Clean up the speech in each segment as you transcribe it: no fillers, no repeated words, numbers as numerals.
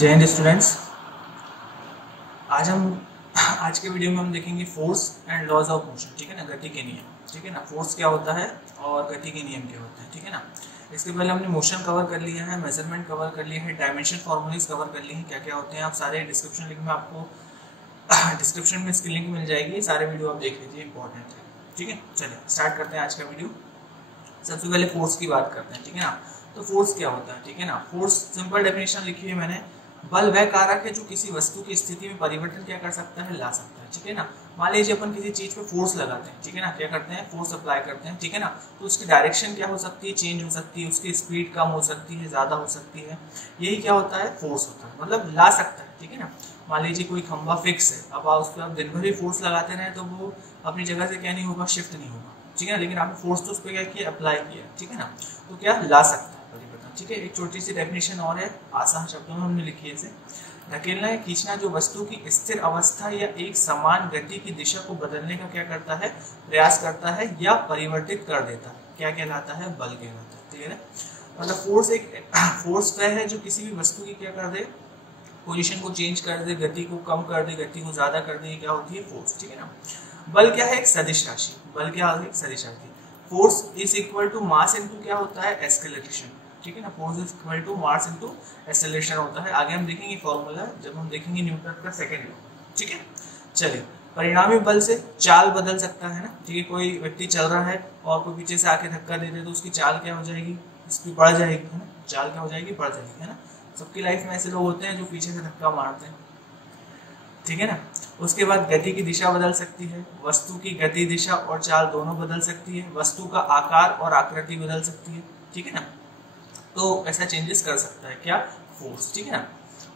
जय हिंद स्टूडेंट्स। आज के वीडियो में हम देखेंगे force and laws of motion. ठीक है ना, गति के नियम। ठीक है ना, फोर्स क्या होता है और गति के नियम क्या होते हैं। ठीक है ना, इसके पहले हमने मोशन कवर कर लिया है, मेजरमेंट कवर कर लिया है, डायमेंशन फॉर्मूलेज कवर कर लिए हैं, क्या क्या होते हैं आप सारे डिस्क्रिप्शन लिंक में आपको डिस्क्रिप्शन में इसकी लिंक मिल जाएगी। सारे वीडियो आप देख लीजिए, इंपॉर्टेंट है। ठीक है, चलिए स्टार्ट करते हैं आज का वीडियो। सबसे पहले फोर्स की बात करते हैं। ठीक है ना, तो फोर्स क्या होता है। ठीक है ना, फोर्स सिंपल डेफिनेशन लिखी है मैंने। बल वह कारक है जो किसी वस्तु की स्थिति में परिवर्तन क्या कर सकता है, ला सकता है। ठीक है ना, मान लीजिए अपन किसी चीज पे फोर्स लगाते हैं। ठीक है ना, क्या करते हैं, फोर्स अप्लाई करते हैं। ठीक है ना, तो उसकी डायरेक्शन क्या हो सकती है, चेंज हो सकती है, उसकी स्पीड कम हो सकती है, ज्यादा हो सकती है। यही क्या होता है, फोर्स होता है, मतलब ला सकता है। ठीक है ना, मान लीजिए कोई खंभा फिक्स है, अब आप उस पर दिन भर ही फोर्स लगाते रहे तो वो अपनी जगह से क्या नहीं होगा, शिफ्ट नहीं होगा। ठीक है ना, लेकिन आपने फोर्स तो उस पर क्या किया, अप्लाई किया। ठीक है ना, तो क्या ला सकता है परिवर्तन। ठीक है, एक छोटी सी डेफिनेशन और है, आसान शब्दों में हमने लिखी है इसे। धकेलना या खींचना जो वस्तु की स्थिर अवस्था या एक समान गति की दिशा को बदलने का क्या करता है, प्रयास करता है या परिवर्तित कर देता है, क्या कहलाता है, बल कहलाता है। क्लियर है, मतलब फोर्स वह है जो किसी भी वस्तु की क्या कर दे, पोजीशन को चेंज कर दे, गति को कम कर दे, गति को ज्यादा कर दे, क्या होती है, फोर्स। ठीक है ना, बल क्या है, एक सदिश राशि। बल क्या है, एक सदिश राशि। Force is equal to mass into क्या होता है, एक्सेलरेशन। ठीक है ना, force is equal to mass into acceleration होता है। आगे हम देखेंगे फॉर्मूला जब हम देखेंगे न्यूटन का सेकंड लॉ। ठीक है, चलिए परिणामी बल से चाल बदल सकता है ना। ठीक है, कोई व्यक्ति चल रहा है और कोई पीछे से आके धक्का दे दे तो उसकी चाल क्या हो जाएगी, स्पीड बढ़ जाएगी, है ना। चाल क्या हो जाएगी, बढ़ जाएगी, है ना। सबकी लाइफ में ऐसे लोग होते हैं जो पीछे से धक्का मारते हैं। ठीक है ना, उसके बाद गति की दिशा बदल सकती है, वस्तु की गति, दिशा और चाल दोनों बदल सकती है, वस्तु का आकार और आकृति बदल सकती है। ठीक है ना, तो ऐसा चेंजेस कर सकता है क्या, फोर्स। ठीक है ना,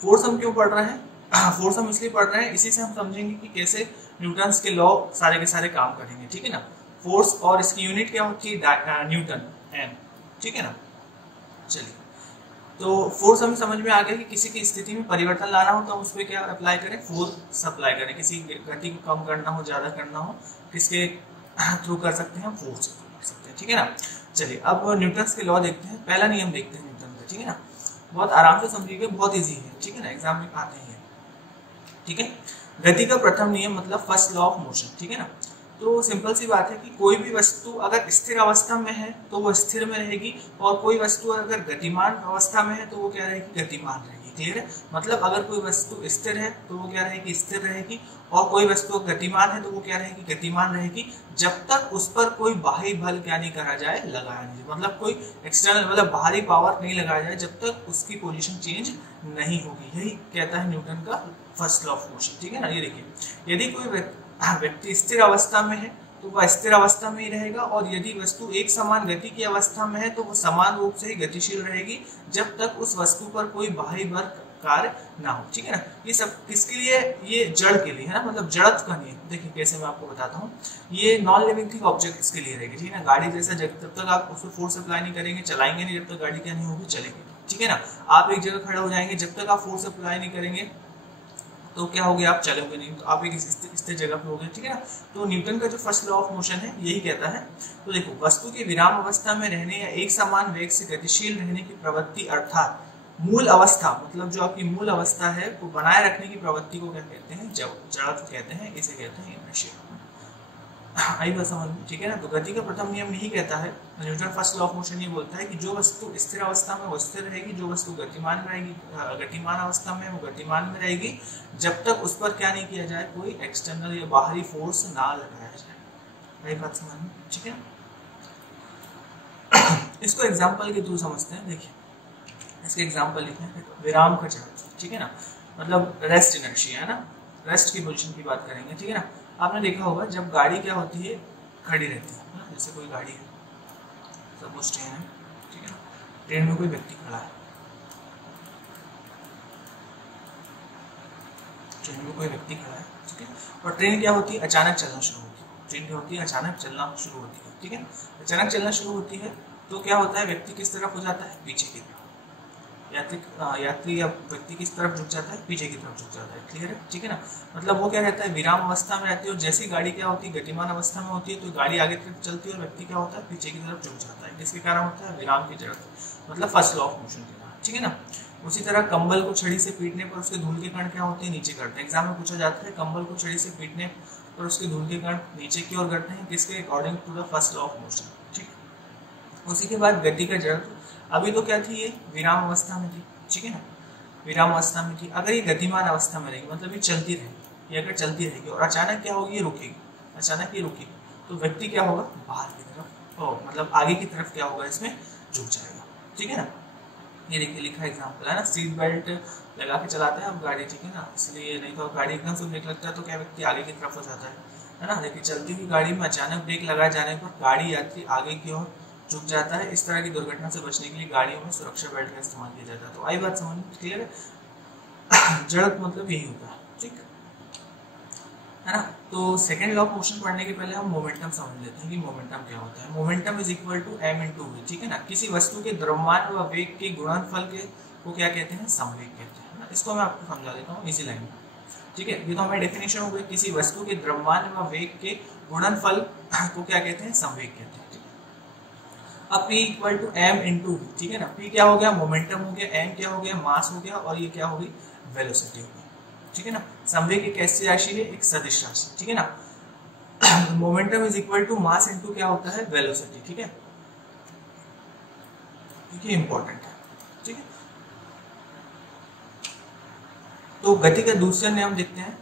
फोर्स हम क्यों पढ़ रहे हैं, फोर्स हम इसलिए पढ़ रहे हैं, इसी से हम समझेंगे कि कैसे न्यूटन्स के लॉ सारे के सारे काम करेंगे। ठीक है ना, फोर्स और इसकी यूनिट क्या होती है, न्यूटन, एन। ठीक है ना, चलिए तो फोर्स हमें समझ में आ गया कि किसी की स्थिति में परिवर्तन लाना हो तो हम उस पर क्या अप्लाई करें, फोर्स अप्लाई करें। किसी गति को कम करना हो, ज्यादा करना हो, किसके थ्रू कर सकते हैं, फोर्स कर सकते हैं। ठीक है ना, चलिए अब न्यूटन्स के लॉ देखते हैं। पहला नियम देखते हैं न्यूटन का। ठीक है ना, बहुत आराम से समझिएगा, बहुत ईजी है। ठीक है ना, एग्जाम में आते हैं। ठीक है, गति का प्रथम नियम मतलब फर्स्ट लॉ ऑफ मोशन। ठीक है ना, तो सिंपल सी बात है कि कोई भी वस्तु अगर स्थिर अवस्था में है तो वो स्थिर में रहेगी, और कोई वस्तु अगर गतिमान अवस्था में है तो वो क्या रहेगी, गतिमान रहेगी। क्लियर है, मतलब अगर कोई वस्तु स्थिर है तो वो क्या रहेगी, स्थिर रहेगी, और कोई वस्तु गतिमान है तो वो क्या रहेगी, गतिमान रहेगी, जब तक उस पर कोई बाहरी बल क्या नहीं करा जाए, लगाया नहीं, मतलब कोई एक्सटर्नल मतलब बाहरी पावर नहीं लगाया जाए, जब तक उसकी पोजीशन चेंज नहीं होगी। यही कहता है न्यूटन का फर्स्ट लॉ ऑफ मोशन। ठीक है ना, ये देखिए, यदि कोई व्यक्ति स्थिर अवस्था में है तो वह स्थिर अवस्था में ही रहेगा, और यदि वस्तु एक समान गति की अवस्था में है तो वह समान रूप से ही गतिशील रहेगी, जब तक उस वस्तु पर कोई बाहरी बल कार्य ना हो। ठीक है ना, ये सब किसके लिए, ये जड़ के लिए है ना, मतलब जड़त्व का नियम। देखिए कैसे मैं आपको बताता हूँ, ये नॉन लिविंग थिंग ऑब्जेक्ट इसके लिए रहेगी। ठीक है ना, गाड़ी जैसा जब तक आप उसको फोर्स अप्लाई नहीं करेंगे, चलाएंगे नहीं, जब तक गाड़ी क्या नहीं होगी, चलेगी। ठीक है ना, आप एक जगह खड़े हो जाएंगे, जब तक आप फोर्स अप्लाई नहीं करेंगे तो क्या हो गया, आप चलोगे नहीं, तो आप एक स्थिर जगह पे हो गए। ठीक है ना, तो न्यूटन का जो फर्स्ट लॉ ऑफ मोशन है यही कहता है। तो देखो, वस्तु के विराम अवस्था में रहने या एक समान वेग से गतिशील रहने की प्रवृत्ति, अर्थात मूल अवस्था, मतलब जो आपकी मूल अवस्था है वो बनाए रखने की प्रवृत्ति को क्या कहते हैं, जड़त्व कहते हैं, इसे कहते हैं इनर्शिया। आई बात समझ में। ठीक है ना, तो गति का प्रथम नियम यही कहता है, Newton first law of motion ये बोलता है कि जो वस्तु स्थिर अवस्था में वो स्थिर रहेगी, जो वस्तु गतिमान रहेगी, गतिमान अवस्था में वो गतिमान में रहेगी, जब तक उस पर क्या नहीं किया जाए, कोई एक्सटर्नल या बाहरी फोर्स ना लगाया जाए। आई बात समझ में। ठीक है, इसको एग्जाम्पल के थ्रू समझते हैं। देखिए इसके एग्जाम्पल लिखे हैं, विराम का जड़त्व। ठीक है ना, मतलब रेस्ट इनर्शिया है ना, रेस्ट की पोजीशन की बात करेंगे। ठीक है ना, आपने देखा होगा जब गाड़ी क्या होती है, खड़ी रहती है ना, जैसे कोई गाड़ी है, सपोज ट्रेन है। ठीक है ना, ट्रेन में कोई व्यक्ति खड़ा है, ट्रेन में कोई व्यक्ति खड़ा है। ठीक है, और ट्रेन क्या होती है, अचानक चलना शुरू होती है। ट्रेन क्या होती है, अचानक चलना शुरू होती है। ठीक है, अचानक चलना शुरू होती है तो क्या होता है, व्यक्ति किस तरफ हो जाता है, पीछे की तरफ। यात्री या व्यक्ति किस तरफ झुक जाता है, पीछे की तरफ झुक जाता है। क्लियर है। ठीक है ना, मतलब वो क्या रहता है, विराम अवस्था में रहती है, और जैसी गाड़ी क्या होती है, गतिमान अवस्था में होती है, तो गाड़ी आगे तरफ चलती है और व्यक्ति क्या होता है, पीछे की तरफ झुक जाता है। किसके कारण होता है, विराम की जड़त्व, मतलब फर्स्ट लॉ ऑफ मोशन के कारण। ठीक है ना। उसी तरह कंबल को छड़ी से पीटने पर उसके धूल के कण क्या होते हैं, नीचे करते हैं। एग्जाम में पूछा जाता है कंबल को छड़ी से पीटने पर उसके धूल के कण नीचे की ओर करते हैं, किसके, according to the first law of motion. ठीक है। उसी के बाद गति का जड़त्व, अभी तो क्या थी, ये विराम अवस्था में थी, ठीक है ना, विराम अवस्था में थी। अगर ये गतिमान अवस्था में रहेगी, मतलब ये चलती रहेगी, ये अगर चलती रहेगी और अचानक क्या होगी, ये रुकेगी, अचानक ये रुकेगी, तो व्यक्ति क्या होगा, बाहर की तरफ, मतलब आगे की तरफ क्या होगा, इसमें झुक जाएगा। ठीक है ना। ये देखिए लिखा एग्जाम्पल है ना, सीट बेल्ट लगा के चलाते हैं आप गाड़ी, ठीक है ना, इसलिए नहीं तो गाड़ी एकदम से ब्रेक लगता है तो क्या व्यक्ति आगे की तरफ हो जाता है ना। देखिए चलती हुई गाड़ी में अचानक ब्रेक लगाए जाने पर गाड़ी यात्री आगे की ओर झुक जाता है। इस तरह की दुर्घटना से बचने के लिए गाड़ियों में सुरक्षा बेल्ट का इस्तेमाल किया जाता है। तो आई बात समझ में क्लियर है। जड़त्व मतलब यही होता है, ठीक है ना। तो सेकंड लॉ ऑफ मोशन पढ़ने के पहले हम मोमेंटम समझ लेते हैं कि मोमेंटम क्या होता है। Momentum is equal to m into v, ठीक है ना। किसी वस्तु के द्रव्यमान व वेग के गुणनफल के को क्या कहते हैं, संवेग कहते हैं ना। इसको मैं आपको समझा देता हूँ इजी लाइन में, ठीक है। ये तो हमारी डेफिनेशन हो गई, किसी वस्तु के द्रव्यमान व वेग के गुणनफल को क्या कहते हैं, संवेग कहते हैं। अब P equal to m into v, ठीक है ना। P क्या हो गया, मोमेंटम हो गया, m क्या हो गया, मास हो गया, और ये क्या हो गई, वेलोसिटी हो गई, ठीक है ना। संवेग एक ऐसी राशि है, एक सदिश राशि, ठीक है ना। Momentum is equal to mass into क्या होता है, वेलोसिटी, ठीक है, क्योंकि इंपॉर्टेंट है, ठीक है। तो गति का दूसरा नियम देखते हैं,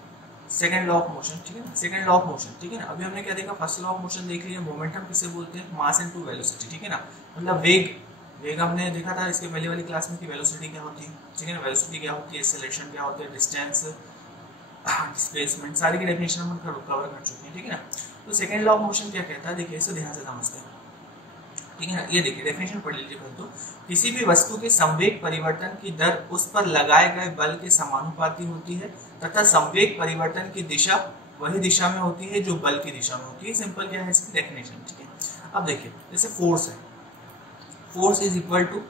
सेकंड लॉ ऑफ मोशन, ठीक है ना। सेकंड लॉ ऑफ मोशन, ठीक है ना। अभी हमने क्या देखा, फर्स्ट लॉ ऑफ मोशन देख लिया। मोमेंटम किसे बोलते हैं, मास इनटू वेलोसिटी, ठीक है ना। मतलब वेग, वेग हमने देखा था इसके पहले वाली क्लास में कि वेलोसिटी क्या होती है, ठीक है ना। वेलोसिटी क्या होती है, एक्सेलरेशन क्या होती है, डिस्टेंस, डिस्प्लेसमेंट, सारी की डेफिनेशन हम कवर कर चुके हैं, ठीक है ना। तो सेकंड लॉ ऑफ मोशन क्या कहता है, देखिए इसे ध्यान से समझते हैं, ठीक है ना। ये देखिए डेफिनेशन पढ़ लीजिए पहले तो। किसी भी वस्तु के संवेग परिवर्तन की दर उस पर लगाए गए बल के समानुपाती होती है तथा संवेग परिवर्तन की दिशा वही दिशा में होती है जो बल की दिशा में होती है। सिंपल क्या है इसकी डेफिनेशन, ठीक है। अब देखिए जैसे फोर्स है, force is equal to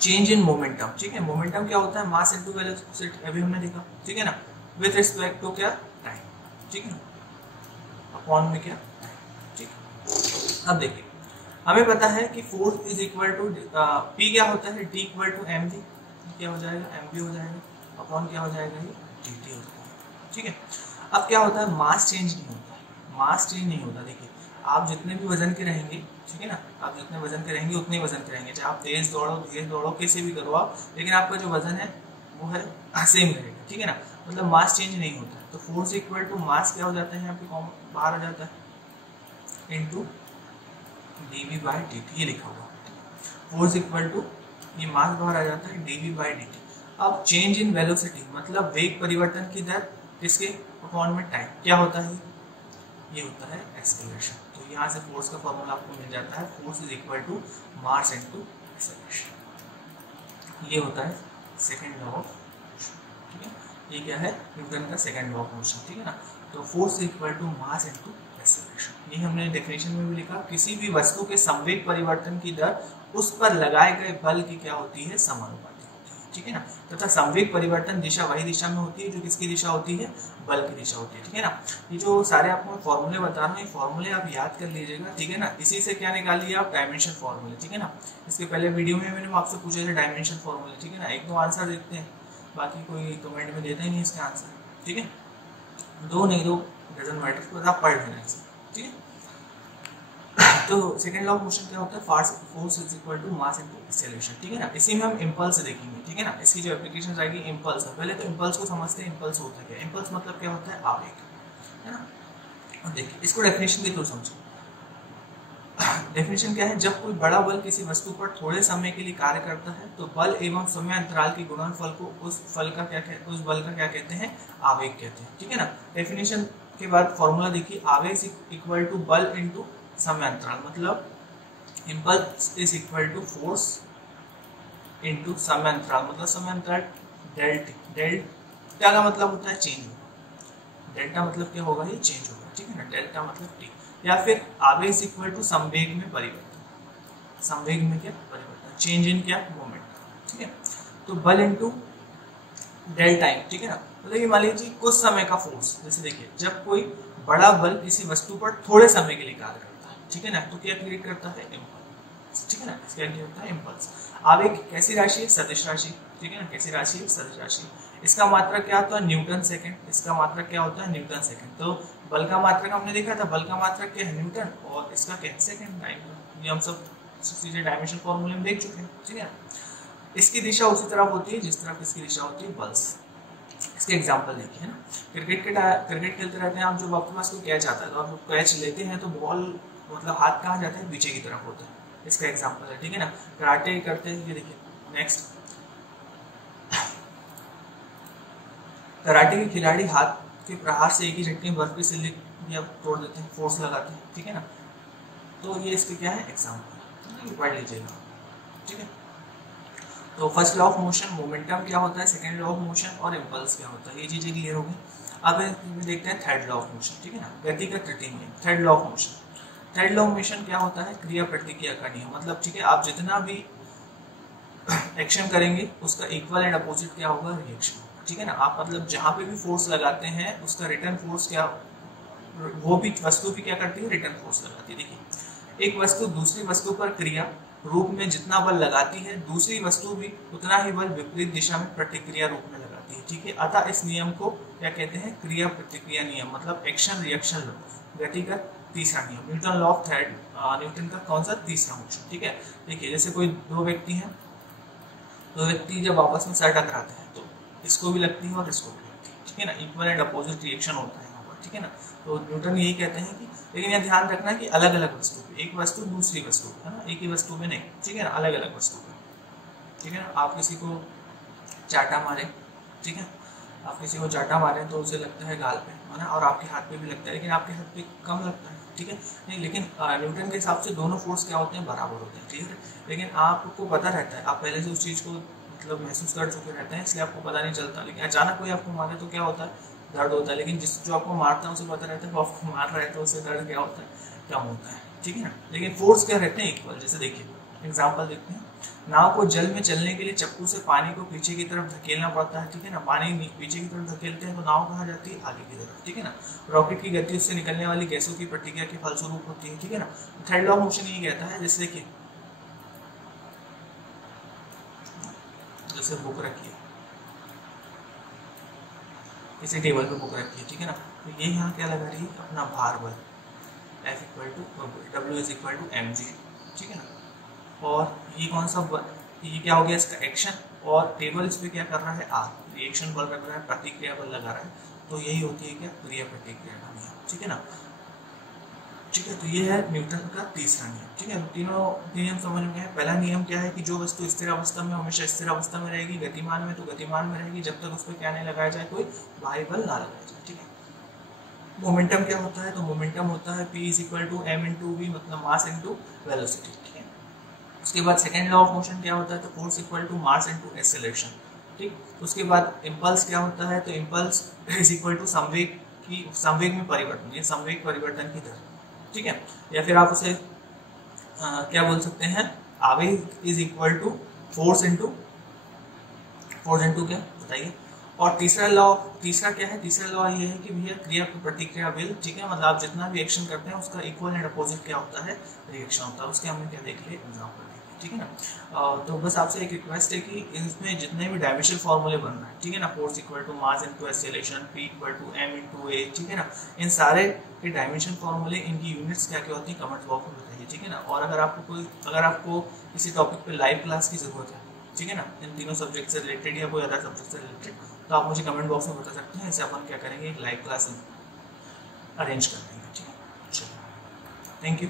change in momentum, ठीक है। मोमेंटम क्या होता है, मास इनटू वेलोसिटी, अभी हमने देखा, ठीक है ना, विद रिस्पेक्ट टू क्या, टाइम, ठीक है ना, अपॉन में क्या, ठीक है। अब देखिए हमें पता है कि force is equal to P क्या होता है, D equal to M V, क्या हो जाएगा, एम वी हो जाएगा, अपॉन क्या हो जाएगा, ये डी टी हो जाएगा, ठीक है। अब क्या होता है, मास चेंज नहीं होता है, मास चेंज नहीं होता। देखिए आप जितने भी वजन के रहेंगे, ठीक है ना, आप जितने वजन के रहेंगे उतने वजन के रहेंगे, चाहे आप तेज दौड़ो, धीरे दौड़ो, कैसे भी करो आप, लेकिन आपका जो वजन है वो है सेम रहेगा, ठीक है ना। मतलब मास चेंज नहीं होता है। तो फोर्स इक्वल टू मास क्या हो जाता है, यहाँ पे बाहर आ जाता है, इंटू dv बाई dt, ये लिखा हुआ। फोर्स इक्वल टू ये मास बाहर आ जाता है, dv बाई dt। अब चेंज इन वेलोसिटी मतलब वेग परिवर्तन की दर किसके अपॉन में टाइम, क्या होता है, ये होता है एक्सेलरेशन। तो यहाँ से फोर्स का फॉर्मूला आपको मिल जाता है, force is equal to mass into acceleration. ये होता है सेकंड लॉ ऑफ मोशन, ठीक है। ये क्या है, न्यूटन का सेकंड लॉ ऑफ मोशन, ठीक है ना। तो force equal to mass into acceleration, ये हमने डेफिनेशन में भी लिखा। किसी भी वस्तु के संवेग परिवर्तन की दर उस पर लगाए गए बल की क्या होती है, समानुपाती होती है, ठीक है ना। तथा संवेग परिवर्तन दिशा वही दिशा में होती है जो किसकी दिशा होती है, बल की दिशा होती है, ठीक है ना। ये जो सारे आपको मैं फॉर्मूले बता रहा हूँ, ये फॉर्मूले आप याद कर लीजिएगा, ठीक है ना। इसी से क्या निकालिए आप, डायमेंशन फॉर्मूले, ठीक है ना। इसके पहले वीडियो में मैंने आपसे पूछे थे डायमेंशन फॉर्मूले, ठीक है ना। एक दो आंसर देखते हैं, बाकी कोई कमेंट में देता ही नहीं इसके आंसर, ठीक है। दो नहीं दो डजंट मैटर, तो आप पढ़ लेना इसे, ठीक है। तो सेकंड लॉ ऑफ मोशन क्या होता है, force is equal to mass into acceleration, ठीक है ना। इसी में हम इंपल्स देखेंगे, ठीक है ना। इसकी जो एप्लीकेशन आएगी इंपल्स है। पहले तो इंपल्स को समझते हैं, इंपल्स होता है क्या। इंपल्स मतलब क्या होता है, आवेग, है ना। और देखिए इसको डेफिनेशन के थ्रू समझो। डेफिनेशन क्या है, जब कोई बड़ा बल किसी वस्तु पर थोड़े समय के लिए कार्य करता है तो बल एवं समय अंतराल के गुणनफल को उस बल का क्या कहते हैं, आवेग कहते हैं, ठीक है ना। डेफिनेशन के बाद फॉर्मूला देखिए, आवेग इक्वल टू बल इनटू समय अंतराल, मतलब impulse is equal to force into समय अंतराल, मतलब समय अंतराल डेल्टा। डेल्टा का मतलब होता है चेंज होगा, डेल्टा मतलब क्या होगा, ये चेंज होगा, ठीक है ना। डेल्टा मतलब टी। या फिर आवेग इज इक्वल टू संवेग में परिवर्तन, संवेग में क्या परिवर्तन, चेंज इन क्या, मोमेंट, ठीक है। तो बल इनटू डेल टाइम, ठीक है ना। मतलब ये मान लीजिए कुछ समय का फोर्स, जैसे देखिए जब कोई बड़ा बल किसी वस्तु पर थोड़े समय के लिए कार्य करता है, ठीक है ना, तो क्या क्रिएट करता है, इम्पल्स, ठीक है। ठीक है ना, इसका क्या होता है इम्पल्स। आवेग कैसी राशि है, सदिश राशि, ठीक है ना, कैसी राशि है, सदिश राशि। इसका मात्रक क्या होता है, न्यूटन सेकंड, इसका मात्रक क्या होता है, न्यूटन सेकंड। तो बल का मात्रक हमने देखा था, बल का मात्रक क्या है, न्यूटन, और इसका क्या है, सेकंड टाइम। ये हम सब चीजें डायमेंशन फॉर्मूले में देख चुके हैं, ठीक है। इसकी दिशा उसी तरफ होती है जिस तरफ इसकी दिशा होती है बल्स। इसके एग्जांपल देखिए ना, क्रिकेट खेलते रहते हैं आप, जब आपके पास कोई कैच आता है तो आप कैच लेते हैं तो बॉल मतलब हाथ कहाँ जाते हैं, पीछे की तरफ होता है, इसका एग्जांपल है, ठीक है ना। कराटे करते हैं, ये देखिए नेक्स्ट, कराटे के खिलाड़ी हाथ के प्रहार से एक ही झटके में बर्फ की सिल्ली या तोड़ देते हैं, फोर्स लगाते हैं, ठीक है ना। तो ये इसके क्या है एग्जांपल, पढ़ लीजिएगा, ठीक है। तो first law of motion, momentum क्या होता है, सेकंड लॉ ऑफ मोशन और इम्पल्स क्या होता है, ये चीजें क्लियर हो गई। अब देखते हैं थर्ड लॉ ऑफ मोशन, ठीक है ना, गति का तृतीय नियम, third law of motion. Third law of motion क्या होता है, क्रिया प्रतिक्रिया का नियम, मतलब ठीक है आप जितना भी एक्शन करेंगे उसका इक्वल एंड अपोजिट क्या होगा, रिएक्शन, ठीक है ना। आप मतलब जहां पे भी फोर्स लगाते हैं उसका रिटर्न फोर्स क्या, वो भी वस्तु भी क्या करती है, रिटर्न फोर्स लगाती है। देखिए एक वस्तु दूसरी वस्तु पर क्रिया रूप में जितना बल लगाती है, दूसरी वस्तु भी उतना ही बल विपरीत दिशा में प्रतिक्रिया रूप में लगाती है, ठीक है। अतः इस नियम को क्या कहते हैं, क्रिया प्रतिक्रिया नियम, मतलब एक्शन रिएक्शन लॉ। गति का तीसरा नियम, Newton law of third, Newton का कौन सा, तीसरा मोशन, ठीक है। देखिए जैसे कोई दो व्यक्ति हैं, दो व्यक्ति जब आपस में सर टकराते हैं तो इसको भी लगती है और इसको भी लगती है, ठीक है ना, इक्वल एंड अपोजिट रिएक्शन होता है यहाँ पर, ठीक है ना। तो न्यूटन यही कहते हैं कि, लेकिन यह ध्यान रखना कि अलग अलग वस्तु पे, एक वस्तु दूसरी वस्तु है ना, एक ही वस्तु में नहीं, ठीक है ना, अलग अलग वस्तु पे, ठीक है ना। आप किसी को चाटा मारे, ठीक है, आप किसी को चाटा मारे तो उसे लगता है गाल पे, है ना, और आपके हाथ पे भी लगता है, लेकिन आपके हाथ पे कम लगता है, ठीक है नहीं। लेकिन न्यूटन के हिसाब से दोनों फोर्स क्या होते हैं, बराबर होते हैं, ठीक है। लेकिन आपको पता रहता है, आप पहले से उस चीज़ को मतलब महसूस कर चुके रहते हैं, इसलिए आपको पता नहीं चलता। लेकिन अचानक कोई आपको मारे तो क्या होता है, दर्द होता है। लेकिन जिस जो आपको मारता है उसे पता रहता है वो आपको मार रहा है, तो उससे दर्द क्या होता है, कम होता है, ठीक है ना। लेकिन फोर्स क्या रहते हैं, इक्वल। जैसे देखिए एग्जाम्पल देखते हैं, नाव को जल में चलने के लिए चप्पू से पानी को पीछे की तरफ धकेलना पड़ता है, ठीक है ना। पानी पीछे की तरफ धकेलते हैं तो नाव कहाँ जाती है, आगे की तरफ, ठीक है ना। रॉकेट की गति उससे निकलने वाली गैसों की प्रतिक्रिया के फलस्वरूप होती है, ठीक है ना। थर्ड लॉ ऑफ मोशन ये कहता है, जैसे देखिए जैसे बुक रखिए, इसे टेबल पे बुक रखिए, ठीक है ना। तो ये यहाँ क्या लगा रही है, अपना भार बल, F equal to W is equal to mg, ठीक है ना। और ये कौन सा बल, ये क्या हो गया, इसका एक्शन, और टेबल इस पर क्या कर रहा है, R, रिएक्शन बल लग रहा है, प्रतिक्रिया बल लगा रहा है। तो यही होती है क्या, क्रिया प्रतिक्रिया का नियम, ठीक है ना, ठीक है। तो ये है न्यूटन का तीसरा नियम, ठीक है। तीनों नियम समझ में है। पहला नियम क्या है कि जो वस्तु स्थिर अवस्था में हमेशा स्थिर अवस्था में रहेगी, गतिमान में तो गतिमान में रहेगी, जब तक उस पर क्या नहीं लगाया जाए, कोई बाह्य बल ना लगाया जाए, ठीक है। मोमेंटम क्या होता है, तो मोमेंटम होता है P is equal to m into V, मतलब मास इंटू वेलोसिटी, ठीक है। उसके बाद सेकेंड लॉ ऑफ मोशन क्या होता है, तो force equal to mass into acceleration, ठीक। उसके बाद इम्पल्स क्या होता है, तो इम्पल्स इज इक्वल टू संवेग की, संवेग में परिवर्तन, ये संवेग परिवर्तन की दर, ठीक है। या फिर आप उसे क्या बोल सकते हैं, आवेग is equal to force into क्या बताइए। और तीसरा क्या है, तीसरा लॉ ये है कि भैया क्रिया प्रतिक्रिया बिल, ठीक है। मतलब आप जितना भी एक्शन करते हैं उसका इक्वल एंड अपोजिट क्या होता है, रिएक्शन होता है। उसके हमने क्या देख लिया, एग्जाम्पल, ठीक है ना। तो बस आपसे एक रिक्वेस्ट है कि इसमें जितने भी डायमेंशनल फॉर्मूले बन रहे हैं, ठीक है ना, force equal to mass into acceleration, P equal to m into a, ठीक है ना, इन सारे के डायमेंशन फॉर्मूले, इनकी यूनिट्स क्या क्या होती है, कमेंट बॉक्स में बताइए, ठीक है ना। और अगर आपको किसी टॉपिक पे लाइव क्लास की जरूरत है, ठीक है ना, इन तीनों सब्जेक्ट से रिलेटेड या कोई अदर सब्जेक्ट से रिलेटेड, तो आप मुझे कमेंट बॉक्स में बता सकते हैं। इसे अपन क्या करेंगे, एक लाइव क्लास अरेंज कर देंगे, ठीक है। चलिए, थैंक यू।